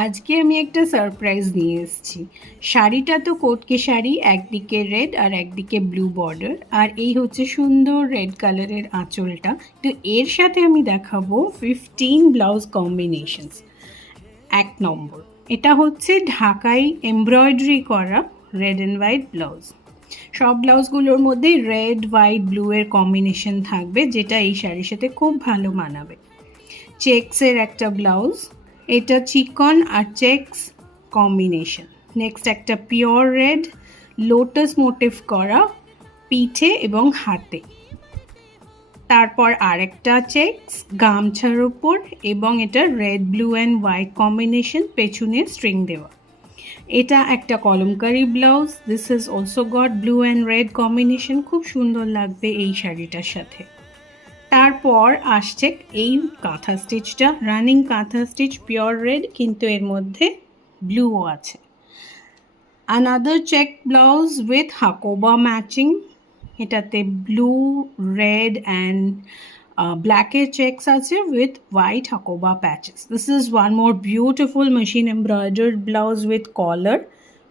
আজকে আমি একটা সারপ্রাইজ নিয়ে এসেছি। শাড়িটা তো কটকে শাড়ি, একদিকে রেড আর একদিকে ব্লু বর্ডার, আর এই হচ্ছে সুন্দর রেড কালারের আঁচলটা। তো এর সাথে আমি দেখাবো 15 ব্লাউজ কম্বিনেশনস। 1 নম্বর, এটা হচ্ছে ঢাকাই এমব্রয়ডারি করা রেড অ্যান্ড হোয়াইট ব্লাউজ। সব ব্লাউজগুলোর মধ্যে রেড হোয়াইট ব্লু এর কম্বিনেশন থাকবে, যেটা এই শাড়ির সাথে খুব ভালো মানাবে। চেক্সের একটা ব্লাউজ, এটা চিকন আর চেক্স কম্বিনেশন। নেক্সট একটা পিওর রেড লোটাস মোটিভ করা পিঠে এবং হাতে। তারপর আরেকটা চেক্স গামছার উপর, এবং এটা red blue and white combination, পেছনে স্ট্রিং দেওয়া। এটা একটা kalamkari blouse, this is also goat blue and red combination, খুব সুন্দর লাগবে এই শাড়িটার সাথে। তারপর আসছে এই কাঁথা স্টিচটা, running kantha stitch, pure red, কিন্তু এর মধ্যে ব্লুও আছে। Another check blouse with Hakoba matching, এটাতে ব্লু রেড অ্যান্ড ব্ল্যাকের চেকস আছে with white Hakoba patches. This is one more beautiful machine embroidered blouse with collar,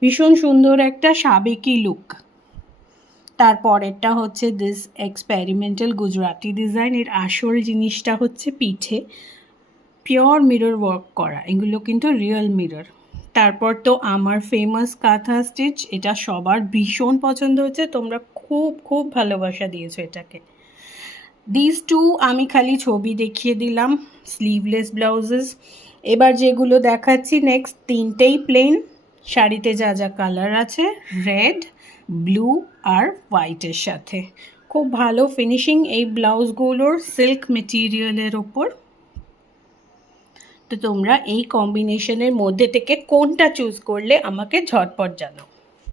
ভীষণ সুন্দর একটা সাবেকি লুক। তারপরেরটা হচ্ছে দিস এক্সপেরিমেন্টাল গুজরাটি ডিজাইন, এর আসল জিনিসটা হচ্ছে পিঠে পিওর মিরর ওয়ার্ক করা, এগুলো কিন্তু রিয়েল মিরর। তারপর তো আমার ফেমাস কাঁথা স্টিচ, এটা সবার ভীষণ পছন্দ হচ্ছে, তোমরা খুব খুব ভালোবাসা দিয়েছো এটাকে। দিস টু আমি খালি ছবি দেখিয়ে দিলাম, স্লিভলেস ব্লাউজেস। এবার যেগুলো দেখাচ্ছি নেক্সট, তিনটেই প্লেন। শাড়িতে যা যা কালার আছে, রেড ব্লু আর হোয়াইটের সাথে, খুব ভালো ফিনিশিং এই ব্লাউজগুলোর সিল্ক মেটেরিয়ালের ওপর। তো তোমরা এই কম্বিনেশনের মধ্যে থেকে কোনটা চুজ করলে আমাকে ঝটপট জানাও।